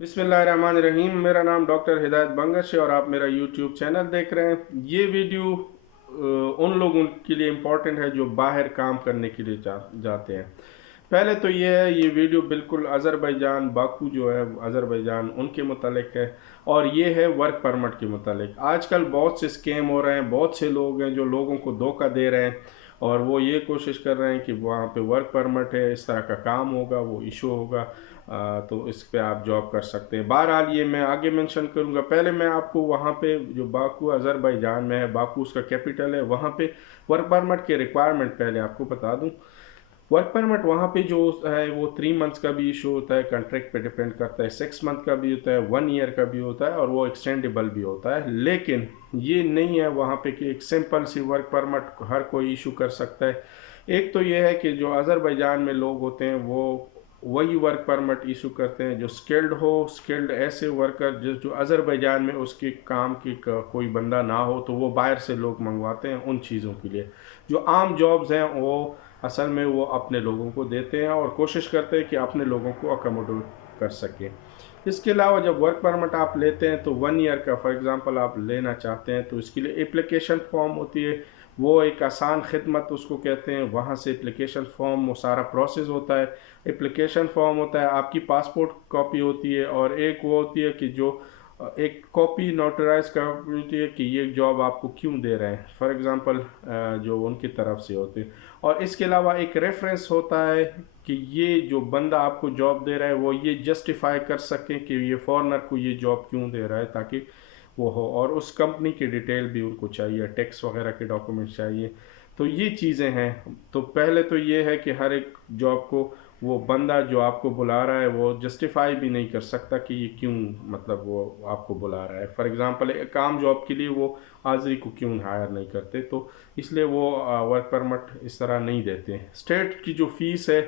बिस्मिल्लाहिर्रहमानिर्रहीम। मेरा नाम डॉक्टर हिदायत बंगश है और आप मेरा यूट्यूब चैनल देख रहे हैं। ये वीडियो उन लोगों के लिए इम्पोर्टेंट है जो बाहर काम करने के लिए जाते हैं। पहले तो ये है, ये वीडियो बिल्कुल अज़रबैजान बाकू जो है अज़रबैजान उनके मुतालिक है और ये है वर्क परमिट के मुतालिक। आजकल बहुत से स्कैम हो रहे हैं, बहुत से लोग हैं जो लोगों को धोखा दे रहे हैं और वो ये कोशिश कर रहे हैं कि वहाँ पे वर्क परमिट है, इस तरह का काम होगा, वो इशू होगा, तो इस पे आप जॉब कर सकते हैं। बहरहाल ये मैं आगे मेंशन करूँगा। पहले मैं आपको वहाँ पे जो बाकू अज़रबैजान में है, बाकू उसका कैपिटल है, वहाँ पे वर्क परमिट के रिक्वायरमेंट पहले आपको बता दूँ। वर्क परमिट वहाँ पे जो है वो 3 मंथ्स का भी इशू होता है, कॉन्ट्रैक्ट पे डिपेंड करता है। 6 मंथ का भी होता है, 1 ईयर का भी होता है और वो एक्सटेंडेबल भी होता है। लेकिन ये नहीं है वहाँ पे कि एक सिंपल सी वर्क परमिट हर कोई इशू कर सकता है। एक तो ये है कि जो अज़रबैजान में लोग होते हैं वो वही वर्क परमिट इशू करते हैं जो स्किल्ड हो, स्किल्ड ऐसे वर्कर जो अज़रबैजान में उसके काम की कोई बंदा ना हो, तो वो बाहर से लोग मंगवाते हैं उन चीज़ों के लिए। जो आम जॉब्स हैं वो असल में वो अपने लोगों को देते हैं और कोशिश करते हैं कि अपने लोगों को अकोमोडेट कर सकें। इसके अलावा जब वर्क परमिट आप लेते हैं तो 1 ईयर का फॉर एग्ज़ाम्पल आप लेना चाहते हैं तो इसके लिए एप्लीकेशन फॉर्म होती है। वो एक आसान खिदमत उसको कहते हैं, वहाँ से एप्लीकेशन फॉर्म वो सारा प्रोसेस होता है। एप्लीकेशन फॉर्म होता है, आपकी पासपोर्ट कॉपी होती है और एक वो होती है कि जो एक कॉपी नोटराइज कॉपी होती है कि ये जॉब आपको क्यों दे रहे हैं, फॉर एग्ज़ाम्पल जो उनकी तरफ से होते हैं। और इसके अलावा एक रेफरेंस होता है कि ये जो बंदा आपको जॉब दे रहा है वो ये जस्टिफाई कर सकें कि ये फॉरेनर को ये जॉब क्यों दे रहा है, ताकि वो हो। और उस कंपनी की डिटेल भी उनको चाहिए, टैक्स वगैरह के डॉक्यूमेंट चाहिए। तो ये चीज़ें हैं। तो पहले तो ये है कि हर एक जॉब को वो बंदा जो आपको बुला रहा है वो जस्टिफाई भी नहीं कर सकता कि ये क्यों, मतलब वो आपको बुला रहा है। फॉर एग्ज़ाम्पल एक काम जॉब के लिए वो हाजिरी को क्यों हायर नहीं करते, तो इसलिए वो वर्क परमिट इस तरह नहीं देते हैं। स्टेट की जो फ़ीस है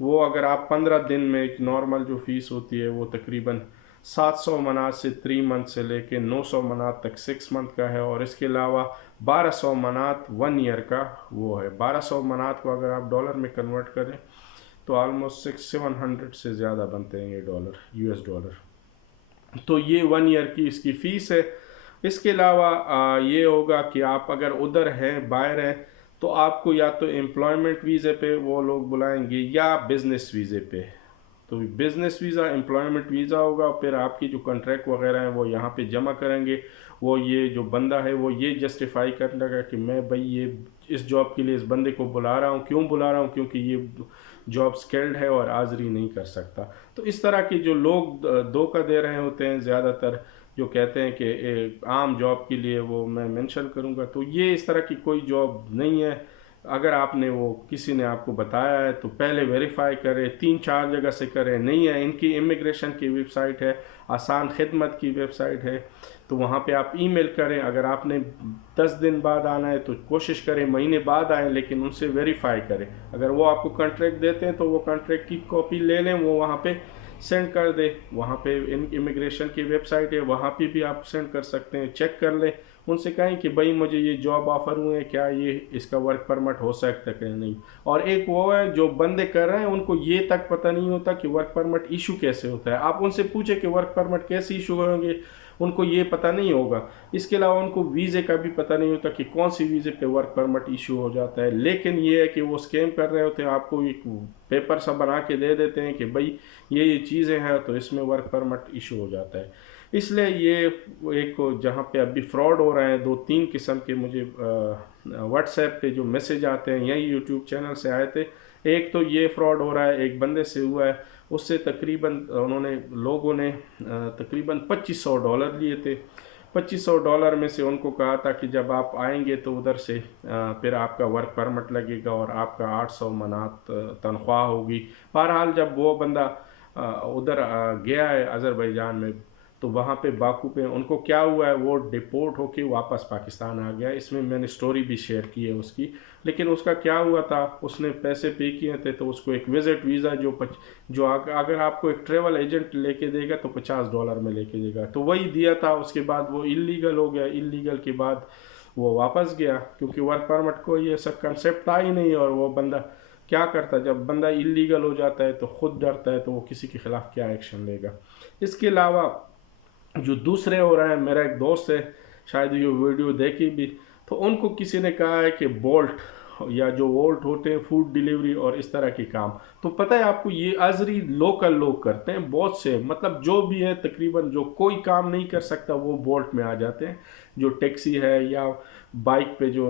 वो अगर आप 15 दिन में, एक नॉर्मल जो फ़ीस होती है वो तकरीबन 700 मनात से 3 मंथ से लेके 900 मनात तक 6 मंथ का है। और इसके अलावा 1200 मनात 1 ईयर का वो है। 1200 मनात को अगर आप डॉलर में कन्वर्ट करें तो ऑलमोस्ट 6-700 से ज़्यादा बनते हैं ये डॉलर, US डॉलर। तो ये 1 ईयर की इसकी फ़ीस है। इसके अलावा ये होगा कि आप अगर उधर हैं, बाहर हैं, तो आपको या तो एम्प्लॉयमेंट वीज़े पे वो लोग बुलाएंगे या बिज़नेस वीज़े पे। तो बिज़नेस वीज़ा, एम्प्लॉयमेंट वीज़ा होगा, फिर आपकी जो कॉन्ट्रैक्ट वगैरह है वो यहाँ पे जमा करेंगे। वो ये जो बंदा है वो ये जस्टिफाई कर लेगा कि मैं भाई ये इस जॉब के लिए इस बंदे को बुला रहा हूँ। क्यों बुला रहा हूँ? क्योंकि ये जॉब स्किल्ड है और हाज़िरी नहीं कर सकता। तो इस तरह के जो लोग धोखा दे रहे होते हैं ज़्यादातर, जो कहते हैं कि एक आम जॉब के लिए, वो मैं मेंशन करूंगा। तो ये इस तरह की कोई जॉब नहीं है। अगर आपने वो किसी ने आपको बताया है तो पहले वेरीफाई करें, 3-4 जगह से करें। नहीं है, इनकी इमिग्रेशन की वेबसाइट है, आसान खिदमत की वेबसाइट है, तो वहाँ पे आप ईमेल करें। अगर आपने 10 दिन बाद आना है तो कोशिश करें महीने बाद आए, लेकिन उनसे वेरीफाई करें। अगर वो आपको कॉन्ट्रैक्ट देते हैं तो वो कॉन्ट्रैक्ट की कॉपी ले लें, वो वहाँ पे सेंड कर दे। वहाँ पे इन इमिग्रेशन की वेबसाइट है, वहाँ पे भी आप सेंड कर सकते हैं। चेक कर लें, उनसे कहें कि भाई मुझे ये जॉब ऑफर हुए हैं, क्या ये इसका वर्क परमिट हो सकता है कि नहीं। और एक वो है जो बंदे कर रहे हैं उनको ये तक पता नहीं होता कि वर्क परमिट इशू कैसे होता है। आप उनसे पूछे कि वर्क परमिट कैसे इशू होंगे, उनको ये पता नहीं होगा। इसके अलावा उनको वीज़े का भी पता नहीं होता कि कौन सी वीज़े पे वर्क परमिट इशू हो जाता है। लेकिन ये है कि वो स्कैम कर रहे होते हैं, आपको एक पेपर सा बना के दे देते हैं कि भाई ये चीज़ें हैं तो इसमें वर्क परमिट इशू हो जाता है। इसलिए ये एक जहाँ पे अभी फ्रॉड हो रहे हैं, 2-3 किस्म के मुझे व्हाट्सएप पे जो मैसेज आते हैं, यही यूट्यूब चैनल से आए थे। एक तो ये फ्रॉड हो रहा है, एक बंदे से हुआ है, उससे तकरीबन उन्होंने लोगों ने तकरीबन $2500 लिए थे। $2500 में से उनको कहा था कि जब आप आएंगे तो उधर से फिर आपका वर्क परमिट लगेगा और आपका 800 मनात तनख्वाह होगी। बहरहाल जब वो बंदा उधर गया है अज़रबैजान में, तो वहाँ पे बाकू पे उनको क्या हुआ है, वो डिपोर्ट होके वापस पाकिस्तान आ गया। इसमें मैंने स्टोरी भी शेयर की है उसकी। लेकिन उसका क्या हुआ था, उसने पैसे पे किए थे तो उसको एक विज़िट वीज़ा जो अगर आपको एक ट्रेवल एजेंट लेके देगा तो $50 में लेके देगा, तो वही दिया था। उसके बाद वो इलीगल हो गया। इलीगल के बाद वो वापस गया क्योंकि वर्क परमिट को ये सब कंसेप्ट था ही नहीं। और वो बंदा क्या करता है, जब बंदा इलीगल हो जाता है तो खुद डरता है तो वो किसी के खिलाफ क्या एक्शन लेगा। इसके अलावा जो दूसरे हो रहे हैं, मेरा एक दोस्त है, शायद ये वीडियो देखी भी, तो उनको किसी ने कहा है कि बोल्ट या जो वोल्ट होते हैं फूड डिलीवरी और इस तरह के काम, तो पता है आपको ये आजरी लोकल लोग करते हैं बहुत से, मतलब जो भी है तकरीबन जो कोई काम नहीं कर सकता वो बोल्ट में आ जाते हैं। जो टैक्सी है या बाइक पे जो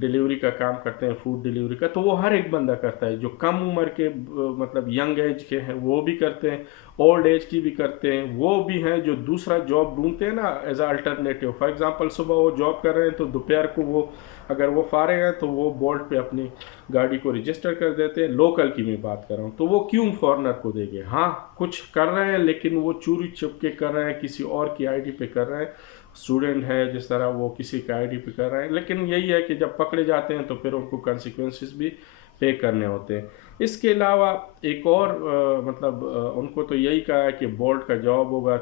डिलीवरी का काम करते हैं फूड डिलीवरी का, तो वो हर एक बंदा करता है। जो कम उम्र के मतलब यंग एज के हैं वो भी करते हैं, ओल्ड एज की भी करते हैं, वो भी हैं जो दूसरा जॉब ढूंढते हैं ना as a alternative. For example सुबह वो जॉब कर रहे हैं तो दोपहर को वो अगर वो फारे हैं तो वो बोल्ट पे अपनी गाड़ी को रजिस्टर कर देते हैं। लोकल की मैं बात कर रहा हूँ, तो वो क्यों फॉरनर को देंगे? हाँ कुछ कर रहे हैं लेकिन वो चोरी छुप के कर रहे हैं, किसी और की आईडी पे कर रहे हैं। स्टूडेंट है जिस तरह वो किसी का आईडी पे कर रहे हैं, लेकिन यही है कि जब पकड़े जाते हैं तो फिर उनको कंसिक्वेंसेस भी पे करने होते हैं। इसके अलावा एक और उनको तो यही कहा है कि बोल्ट का जॉब होगा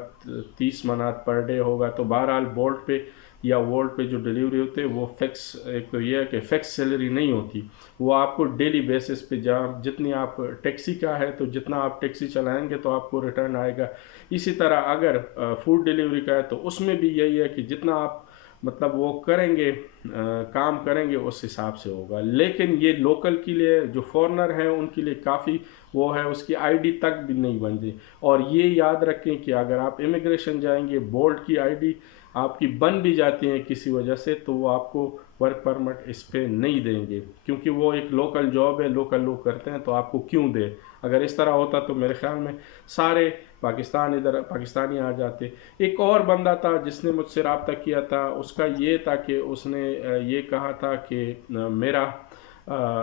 30 मनात पर डे होगा, तो बहरहाल बोल्ट पे या वोल्ट पे जो डिलीवरी होते हैं वो फिक्स, एक तो ये है कि फिक्स सैलरी नहीं होती, वो आपको डेली बेसिस पे जहाँ जितनी आप टैक्सी का है तो जितना आप टैक्सी चलाएंगे तो आपको रिटर्न आएगा। इसी तरह अगर फूड डिलीवरी का है तो उसमें भी यही है कि जितना आप मतलब वो करेंगे काम करेंगे उस हिसाब से होगा। लेकिन ये लोकल के लिए जो फॉरेनर हैं उनके लिए काफ़ी वो है, उसकी आईडी तक भी नहीं बनती। और ये याद रखें कि अगर आप इमिग्रेशन जाएंगे बोल्ट की आईडी आपकी बन भी जाती है किसी वजह से, तो वो आपको वर्क परमिट इस पर नहीं देंगे, क्योंकि वो एक लोकल जॉब है, लोकल लोग करते हैं, तो आपको क्यों दे। अगर इस तरह होता तो मेरे ख्याल में सारे पाकिस्तानी आ जाते। एक और बंदा था जिसने मुझसे रब्ता किया था, उसका ये था कि उसने ये कहा था कि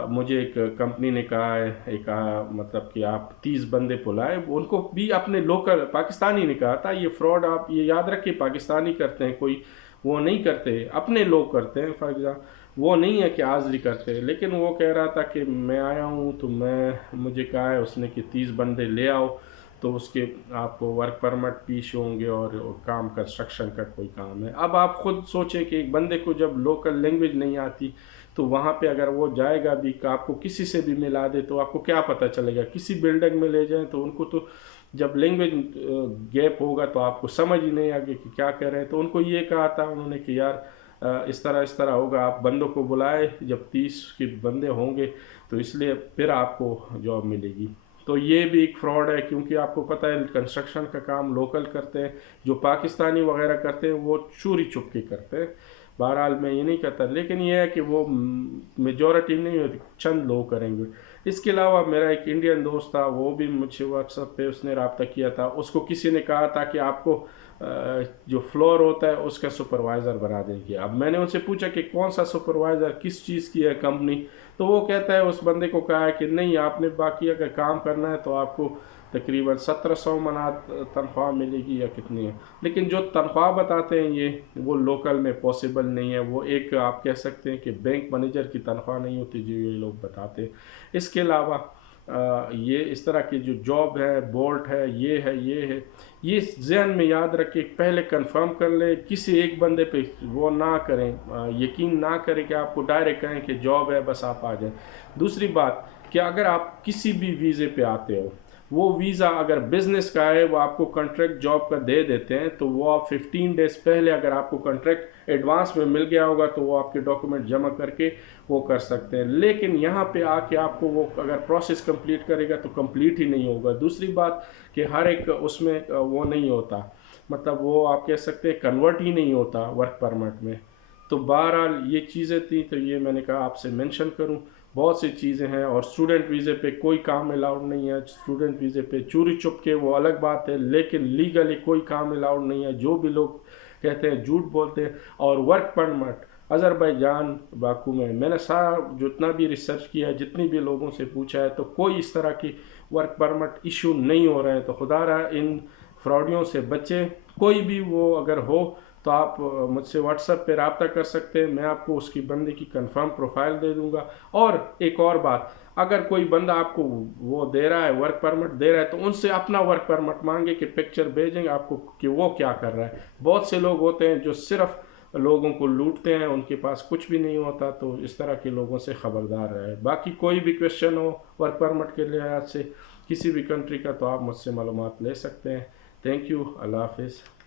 मुझे एक कंपनी ने कहा है मतलब कि आप 30 बंदे बुलाए, उनको भी अपने लोकल पाकिस्तानी ने कहा था। ये फ्रॉड आप ये याद रखिए पाकिस्तानी करते हैं, कोई वो नहीं करते, अपने लोग करते हैं। फॉर एग्जाम्पल वो नहीं है कि हाजिरी करते हैं, लेकिन वो कह रहा था कि मैं आया हूँ तो मुझे कहा है उसने कि 30 बंदे ले आओ, तो उसके आपको वर्क परमिट पेश होंगे और काम कंस्ट्रक्शन का कोई काम है। अब आप खुद सोचें कि एक बंदे को जब लोकल लैंग्वेज नहीं आती तो वहाँ पे अगर वो जाएगा भी, आपको किसी से भी मिला दे तो आपको क्या पता चलेगा। किसी बिल्डिंग में ले जाएं तो उनको तो जब लैंग्वेज गैप होगा तो आपको समझ ही नहीं आगे कि क्या कह रहे हैं। तो उनको ये कहा था उन्होंने कि यार इस तरह होगा, आप बंदों को बुलाए, जब 30 के बंदे होंगे तो इसलिए फिर आपको जॉब मिलेगी। तो ये भी एक फ्रॉड है, क्योंकि आपको पता है कंस्ट्रक्शन का काम लोकल करते हैं, जो पाकिस्तानी वगैरह करते हैं वो चोरी छुप के करते हैं। बहरहाल मैं ये नहीं कहता, लेकिन ये है कि वो मेजॉरिटी नहीं होती, चंद लोग करेंगे। इसके अलावा मेरा एक इंडियन दोस्त था, वो भी मुझसे व्हाट्सएप पे उसने रब्ता किया था। उसको किसी ने कहा था कि आपको जो फ्लोर होता है उसका सुपरवाइज़र बना देंगे। अब मैंने उनसे पूछा कि कौन सा सुपरवाइज़र, किस चीज़ की है कंपनी, तो वो कहता है उस बंदे को कहा है कि नहीं, आपने बाकी अगर काम करना है तो आपको तकरीबन 1700 मनात तनख्वाह मिलेगी या कितनी है। लेकिन जो तनख्वाह बताते हैं ये वो लोकल में पॉसिबल नहीं है, वो एक आप कह सकते हैं कि बैंक मैनेजर की तनख्वाह नहीं होती जो ये लोग बताते हैं। इसके अलावा ये इस तरह की जो जॉब है, बोल्ट है, ये जहन में याद रखें, पहले कंफर्म कर ले, किसी एक बंदे पे वो ना करें, यकीन ना करें कि आपको डायरेक्ट कहें कि जॉब है बस आप आ जाएं। दूसरी बात कि अगर आप किसी भी वीज़े पे आते हो, वो वीज़ा अगर बिज़नेस का है वो आपको कॉन्ट्रैक्ट जॉब का दे देते हैं, तो वो आप 15 डेज़ पहले अगर आपको कॉन्ट्रैक्ट एडवांस में मिल गया होगा तो वो आपके डॉक्यूमेंट जमा करके वो कर सकते हैं। लेकिन यहाँ पे आके आपको वो अगर प्रोसेस कंप्लीट करेगा तो कंप्लीट ही नहीं होगा। दूसरी बात कि हर एक उसमें वो नहीं होता, मतलब वो आप कह सकते हैं कन्वर्ट ही नहीं होता वर्क परमिट में। तो बहरहाल ये चीज़ें थी, तो ये मैंने कहा आपसे मेंशन करूं। बहुत सी चीज़ें हैं। और स्टूडेंट वीज़े पे कोई काम अलाउड नहीं है। स्टूडेंट वीज़े पे चोरी छुप के वो अलग बात है, लेकिन लीगली कोई काम अलाउड नहीं है। जो भी लोग कहते हैं झूठ बोलते हैं। और वर्क परमिट अज़रबैजान बाकू में मैंने सारा जितना भी रिसर्च किया, जितनी भी लोगों से पूछा है, तो कोई इस तरह की वर्क परमिट इशू नहीं हो रहे हैं। तो खुदा रहा इन फ्रॉडियों से बचे। कोई भी वो अगर हो तो आप मुझसे व्हाट्सएप पे रब्ता कर सकते हैं, मैं आपको उसकी बंदे की कंफर्म प्रोफाइल दे दूंगा। और एक और बात, अगर कोई बंदा आपको वो दे रहा है, वर्क परमिट दे रहा है, तो उनसे अपना वर्क परमिट मांगे कि पिक्चर भेजेंगे आपको कि वो क्या कर रहा है। बहुत से लोग होते हैं जो सिर्फ लोगों को लूटते हैं, उनके पास कुछ भी नहीं होता। तो इस तरह के लोगों से ख़बरदार रहे। बाकी कोई भी क्वेश्चन हो वर्क परमिट के लिहाज से किसी भी कंट्री का, तो आप मुझसे मालूमात ले सकते हैं। Thank you. अल्लाह हाफिज़।